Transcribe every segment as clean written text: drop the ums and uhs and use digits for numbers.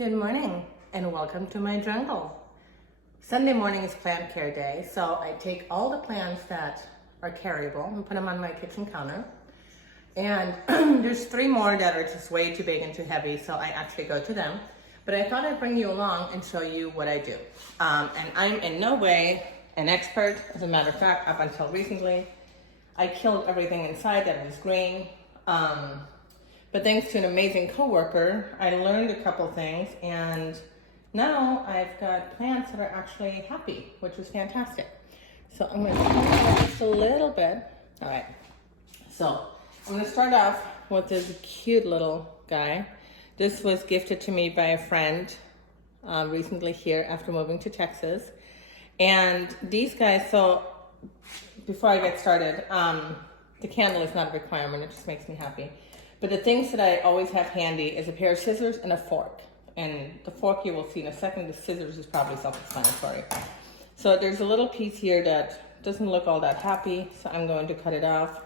Good morning and welcome to my jungle. Sunday morning is plant care day, so I take all the plants that are carryable and put them on my kitchen counter. And there's 3 more that are just way too big and too heavy, so I actually go to them. But I thought I'd bring you along and show you what I do. And I'm in no way an expert. As a matter of fact, up until recently, I killed everything inside that was green. But thanks to an amazing coworker, I learned a couple things, and now I've got plants that are actually happy, which is fantastic. So I'm going to turn just a little bit. All right. So I'm going to start off with this cute little guy. This was gifted to me by a friend recently here after moving to Texas. And these guys, so before I get started, the candle is not a requirement. It just makes me happy. But the things that I always have handy is a pair of scissors and a fork. And the fork you will see in a second. The scissors is probably self-explanatory. So there's a little piece here that doesn't look all that happy, so I'm going to cut it off.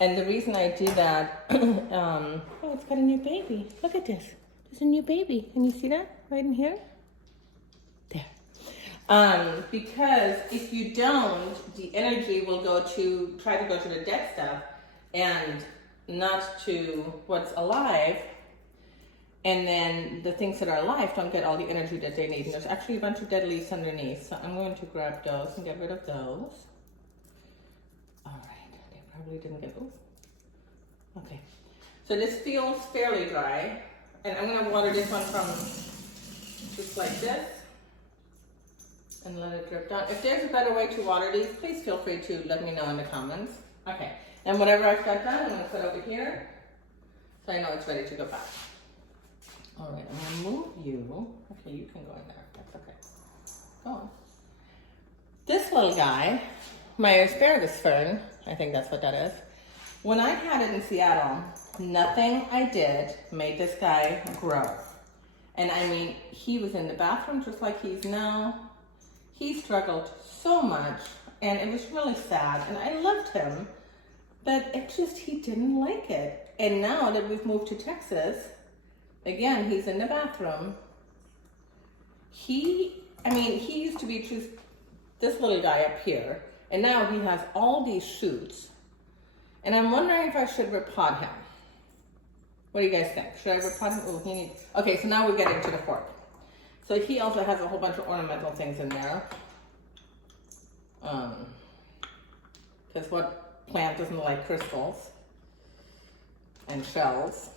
And the reason I do that, oh, it's got a new baby. Look at this. There's a new baby. Can you see that right in here? There. Because if you don't, the energy will try to go to the dead stuff and not to what's alive, and then the things that are alive don't get all the energy that they need. And there's actually a bunch of dead leaves underneath, so I'm going to grab those and get rid of those. All right, they probably didn't get, okay. So this feels fairly dry, and I'm gonna water this one from just like this and let it drip down. If there's a better way to water these, please feel free to let me know in the comments. Okay. And whatever I've got done, I'm going to put over here, so I know it's ready to go back. All right, I'm going to move you. Okay, you can go in there. That's okay. Go on. This little guy, my Asparagus Fern, I think that's what that is. When I had it in Seattle, nothing I did made this guy grow. And I mean, he was in the bathroom just like he's now. He struggled so much, and it was really sad, and I loved him. But he didn't like it. And now that we've moved to Texas, again, he's in the bathroom. He used to be just this little guy up here. And now he has all these shoots. And I'm wondering if I should repot him. What do you guys think? Should I repot him? Oh, he needs, okay, so now we're getting to the fork. So he also has a whole bunch of ornamental things in there. Because what plant doesn't like crystals and shells,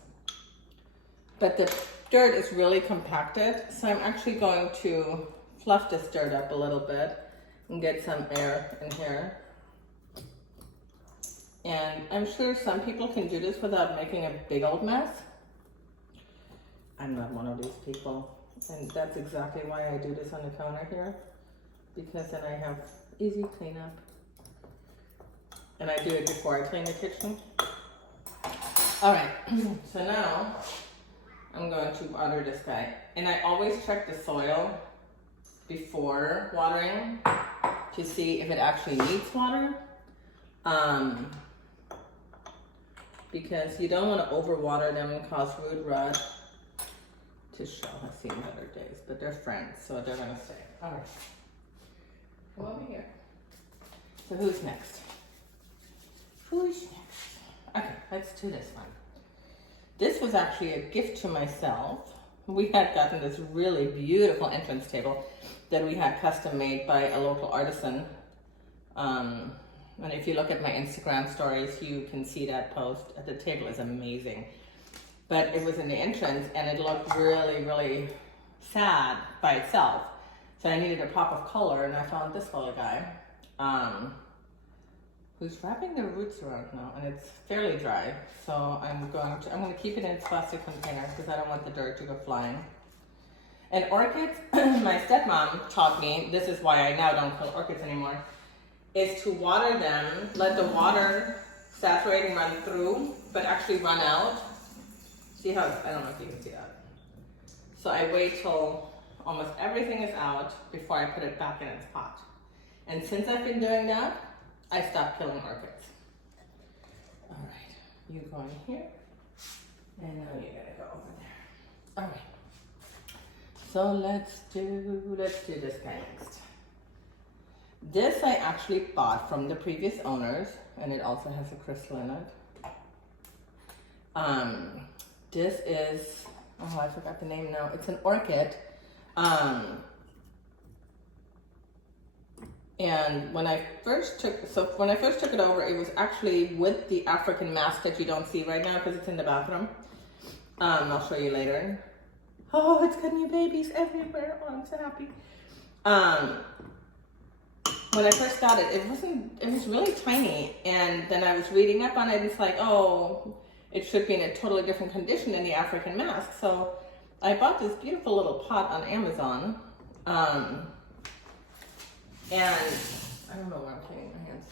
but the dirt is really compacted, so I'm actually going to fluff this dirt up a little bit and get some air in here. And I'm sure some people can do this without making a big old mess. I'm not one of these people, and that's exactly why I do this on the counter here, because then I have easy cleanup. And I do it before I clean the kitchen. All right, so now I'm going to water this guy. And I always check the soil before watering to see if it actually needs water. Because you don't want to overwater them and cause root rot. Shell has seen better days, but they're friends, so they're gonna stay. All right, come over here. So who's next? Who's next? Okay, let's do this one. This was actually a gift to myself. We had gotten this really beautiful entrance table that we had custom made by a local artisan. And if you look at my Instagram stories, you can see that post. The table is amazing. But it was in the entrance and it looked really, really sad by itself. So I needed a pop of color, and I found this little guy. Who's wrapping the roots around now, and it's fairly dry. So I'm going to keep it in its plastic container because I don't want the dirt to go flying. And orchids, my stepmom taught me, this is why I now don't kill orchids anymore, is to water them, let the water saturate and run through, but actually run out. See how, I don't know if you can see that. So I wait till almost everything is out before I put it back in its pot. And since I've been doing that, I stopped killing orchids. All right, you go in here, and now you gotta go over there. All right, So let's do this guy next. This I actually bought from the previous owners, and it also has a crystal in it. This is, oh, I forgot the name now. It's an orchid. And when I first took it over, it was actually with the African mask that you don't see right now because it's in the bathroom. I'll show you later. Oh, it's got new babies everywhere. Oh, I'm so happy. When I first got it, it was really tiny. And then I was reading up on it, and it's like, oh, it should be in a totally different condition than the African mask. So I bought this beautiful little pot on Amazon. And I don't know where I'm cleaning my hands.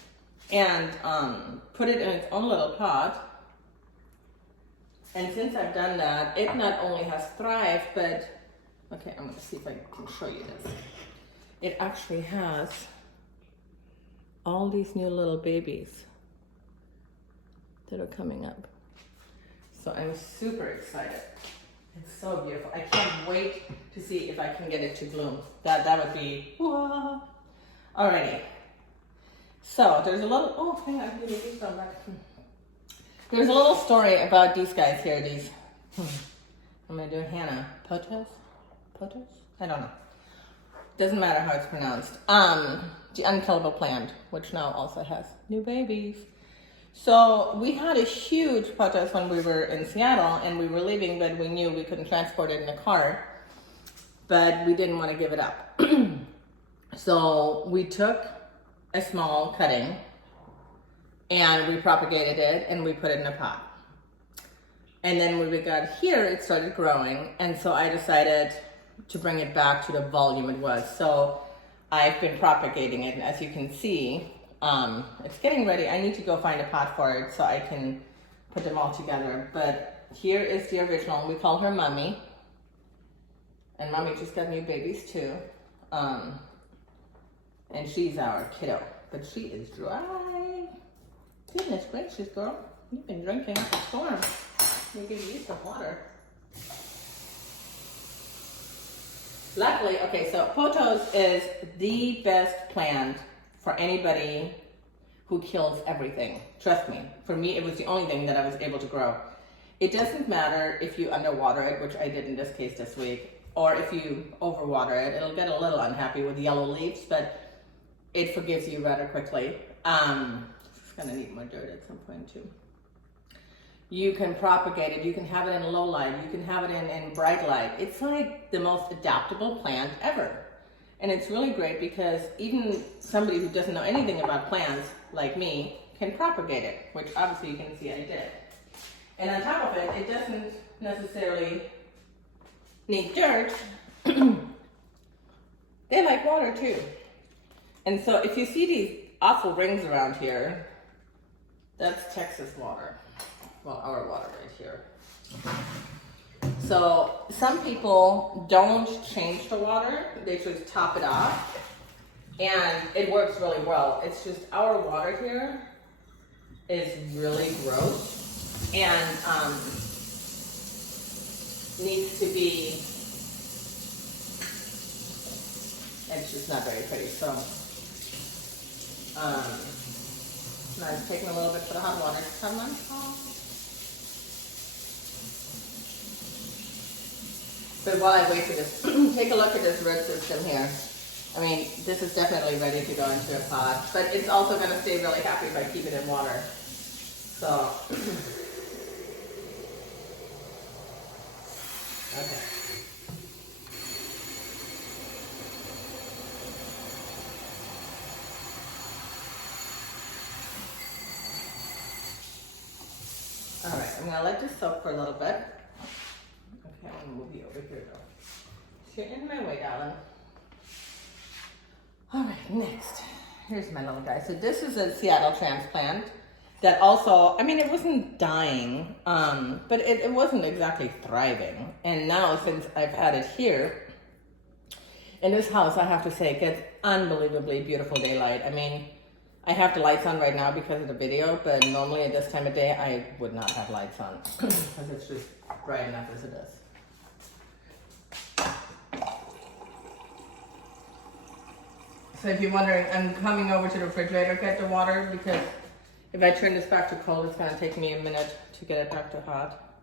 And put it in its own little pot. And since I've done that, it not only has thrived, but, okay, I'm gonna see if I can show you this. It actually has all these new little babies that are coming up. So I'm super excited. It's so beautiful. I can't wait to see if I can get it to bloom. That would be, whoa. Alrighty. So there's a little, oh, hang on, these come back. There's a little story about these guys here, I'm gonna do Hannah. Potos? I don't know. Doesn't matter how it's pronounced. The unkillable plant, which now also has new babies. So we had a huge potos when we were in Seattle and we were leaving, but we knew we couldn't transport it in a car, but we didn't want to give it up. So we took a small cutting and we propagated it and we put it in a pot. And then when we got here, it started growing. And so I decided to bring it back to the volume it was. So I've been propagating it. And as you can see, it's getting ready. I need to go find a pot for it so I can put them all together. But here is the original. We call her Mommy. And Mommy just got new babies too. And she's our kiddo. But she is dry. Goodness gracious, girl. You've been drinking up a storm. You can use some water. Luckily, okay, so potos is the best plant for anybody who kills everything. Trust me. For me, it was the only thing that I was able to grow. It doesn't matter if you underwater it, which I did in this case this week, or if you overwater it. It'll get a little unhappy with yellow leaves, but it forgives you rather quickly. It's gonna need more dirt at some point too. You can propagate it, you can have it in low light, you can have it in bright light. It's like the most adaptable plant ever. And it's really great because even somebody who doesn't know anything about plants, like me, can propagate it, which obviously you can see I did. And on top of it, it doesn't necessarily need dirt. They like water too. And so if you see these awful rings around here, that's Texas water. Well, our water right here. So some people don't change the water, they just top it off. And it works really well. It's just our water here is really gross and needs to be, it's just not very pretty. So I'm just taking a little bit for the hot water. Come on. But while I wait for this, take a look at this root system here. I mean, this is definitely ready to go into a pot, but it's also going to stay really happy if I keep it in water. So, okay. All right, I'm going to let this soak for a little bit. Okay, I'm going to move you over here though. You're in my way, darling. All right, next. Here's my little guy. So this is a Seattle transplant that also, I mean, it wasn't dying, but it wasn't exactly thriving. And now since I've had it here, in this house, I have to say, it gets unbelievably beautiful daylight. I mean, I have the lights on right now because of the video, but normally at this time of day, I would not have lights on because it's just bright enough as it is. So if you're wondering, I'm coming over to the refrigerator to get the water because if I turn this back to cold, it's gonna take me a minute to get it back to hot.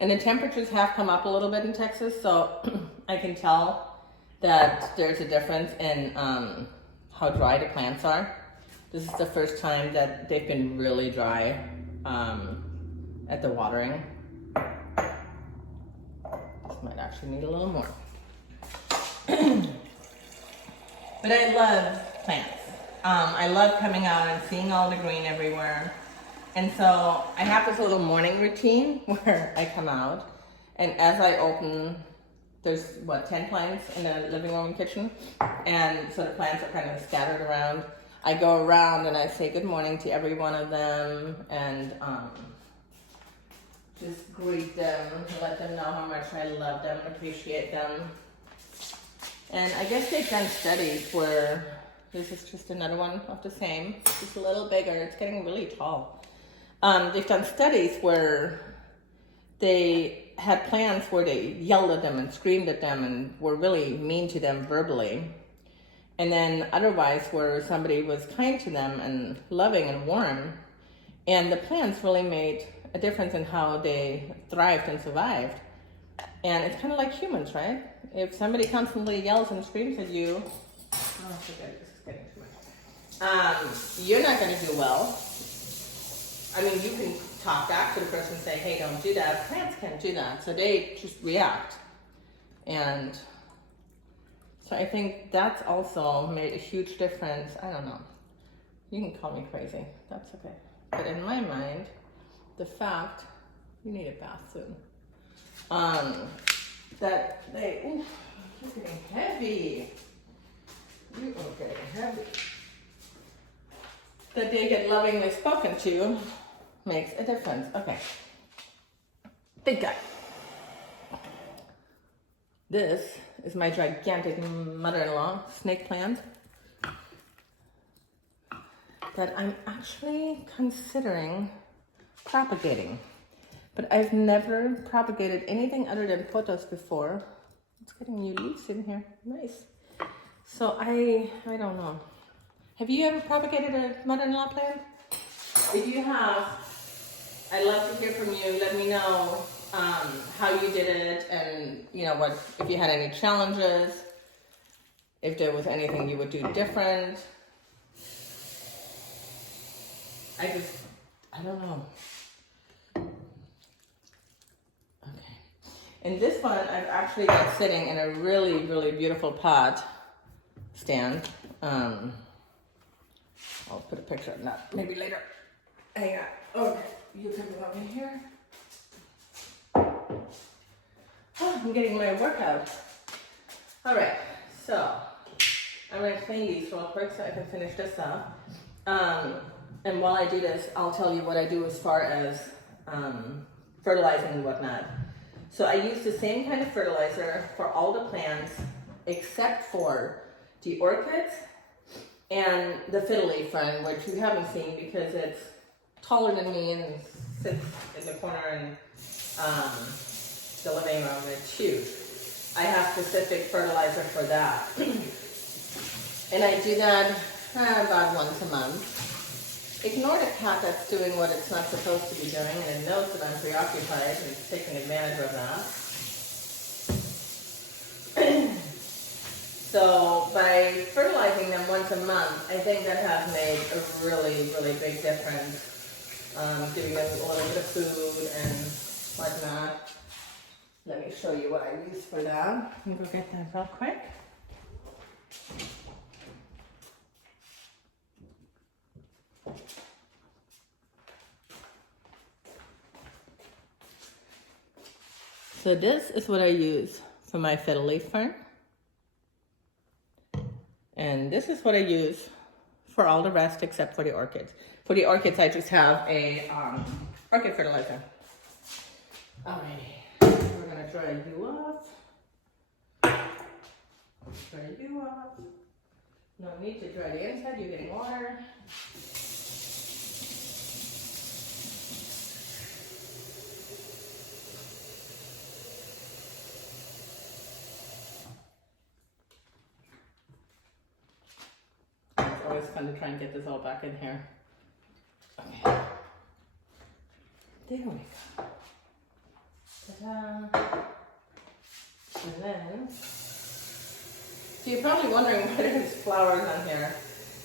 And the temperatures have come up a little bit in Texas, so I can tell that there's a difference in how dry the plants are. This is the first time that they've been really dry at the watering. This might actually need a little more. But I love plants. I love coming out and seeing all the green everywhere. And so I have this little morning routine where I come out and as I open, there's 10 plants in the living room and kitchen. And so the plants are kind of scattered around. I go around and I say good morning to every one of them and just greet them, let them know how much I love them, appreciate them. And I guess they've done studies where, this is just another one of the same, just a little bigger, it's getting really tall. They've done studies where they had plants where they yelled at them and screamed at them and were really mean to them verbally. And then otherwise where somebody was kind to them and loving and warm. And the plants really made a difference in how they thrived and survived. And it's kind of like humans, right? If somebody constantly yells and screams at you, oh, forget it, this is getting too much. You're not going to do well. I mean, you can talk back to the person and say, hey, don't do that. Plants can't do that. So they just react. And so I think that's also made a huge difference. I don't know. You can call me crazy. That's okay. But in my mind, the fact, you need a bath soon. That they, ooh, you're getting heavy. You are getting heavy. That they get lovingly spoken to makes a difference. Okay. Big guy. This is my gigantic mother-in-law snake plant that I'm actually considering propagating. But I've never propagated anything other than pothos before. It's getting new leaves in here. Nice. So I don't know. Have you ever propagated a mother-in-law plant? If you have, I'd love to hear from you. Let me know how you did it and what, if you had any challenges, if there was anything you would do different. I don't know. Okay. And this one I've actually got sitting in a really, really beautiful pot stand. I'll put a picture of that maybe later. Hang on. Okay, you come over here. Oh, I'm getting my workout. All right, so I'm going to clean these real quick so I can finish this up. And while I do this, I'll tell you what I do as far as fertilizing and whatnot. So I use the same kind of fertilizer for all the plants except for the orchids and the Fertilizing Fern, which you haven't seen because it's taller than me and sits in the corner in the living room. It's huge. I have specific fertilizer for that. And I do that about once a month. Ignore the cat that's doing what it's not supposed to be doing, and it knows that I'm preoccupied and it's taking advantage of that. So by fertilizing them once a month, I think that has made a really, really big difference. Giving them a little bit of food and whatnot. Let me show you what I use for that. Let me go get that real quick. So this is what I use for my Fertilizing Fern. And this is what I use for all the rest except for the orchids. For the orchids, I just have a orchid fertilizer. Alrighty, we're gonna dry you off. Dry you off. No need to dry the inside, you're getting water. was fun to try and get this all back in here. Okay. There we go. Ta-da. And then, so you're probably wondering why there's flowers on here.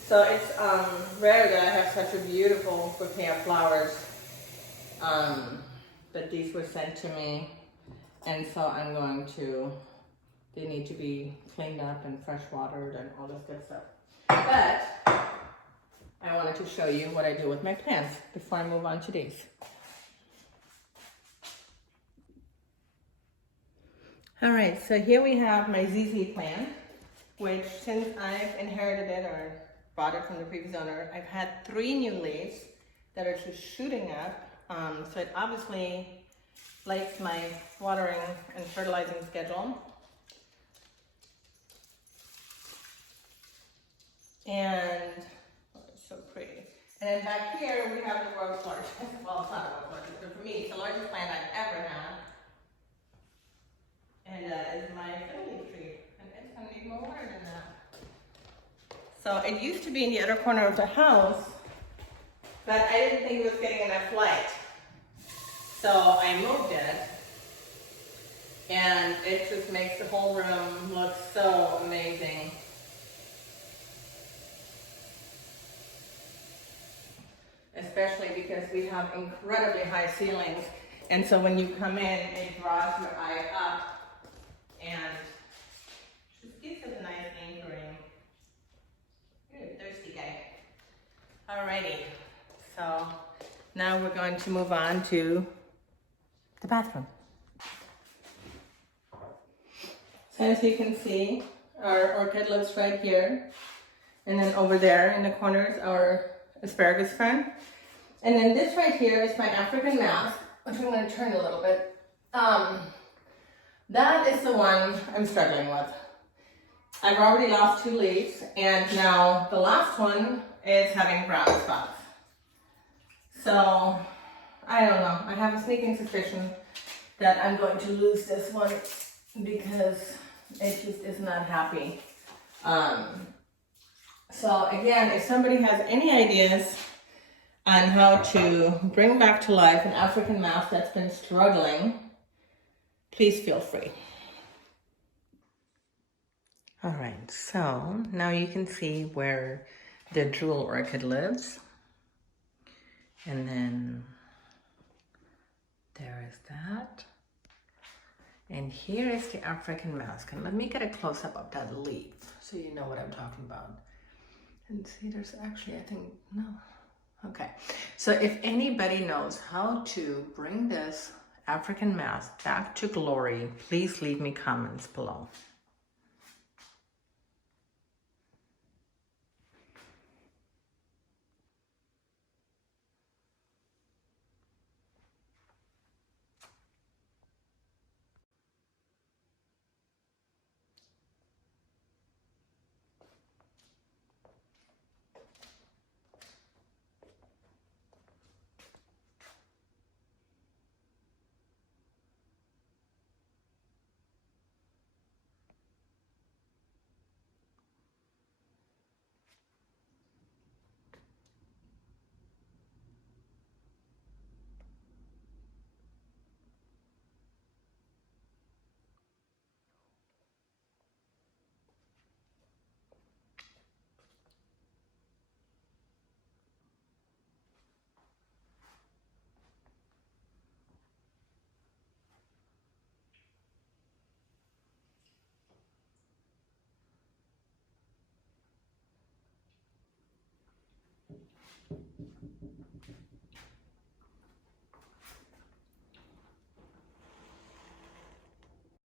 So it's rare that I have such a beautiful bouquet of flowers. But these were sent to me, and so I'm going to, they need to be cleaned up and fresh watered and all this good stuff. But I wanted to show you what I do with my plants before I move on to these. All right, so here we have my ZZ plant, which since I've inherited it or bought it from the previous owner, I've had 3 new leaves that are just shooting up. So it obviously likes my watering and fertilizing schedule. And oh, it's so pretty. And then back here we have the world's largest, well, it's not the world's largest, but for me it's the largest plant I've ever had. And that is my fiddle leaf tree, and it's gonna need more water than that. So it used to be in the other corner of the house, but I didn't think it was getting enough light. So I moved it, and it just makes the whole room look so amazing. Especially because we have incredibly high ceilings, and so when you come in, it draws your eye up and just gives it a nice anchoring. You're a thirsty guy. Alrighty, so now we're going to move on to the bathroom. So as you can see, our orchid lives right here, and then over there in the corners our Asparagus Fern. And then this right here is my African mouse, which I'm going to turn a little bit. That is the one I'm struggling with. I've already lost 2 leaves, and now the last one is having brown spots. So, I don't know. I have a sneaking suspicion that I'm going to lose this one because it just is not happy. So again, if somebody has any ideas on how to bring back to life an African mouse that's been struggling, please feel free. All right, so now you can see where the jewel orchid lives. And then there is that. And here is the African mouse. Let me get a close-up of that leaf so you know what I'm talking about. And see, there's actually, I think, no. Okay, so if anybody knows how to bring this African mouse back to glory, please leave me comments below.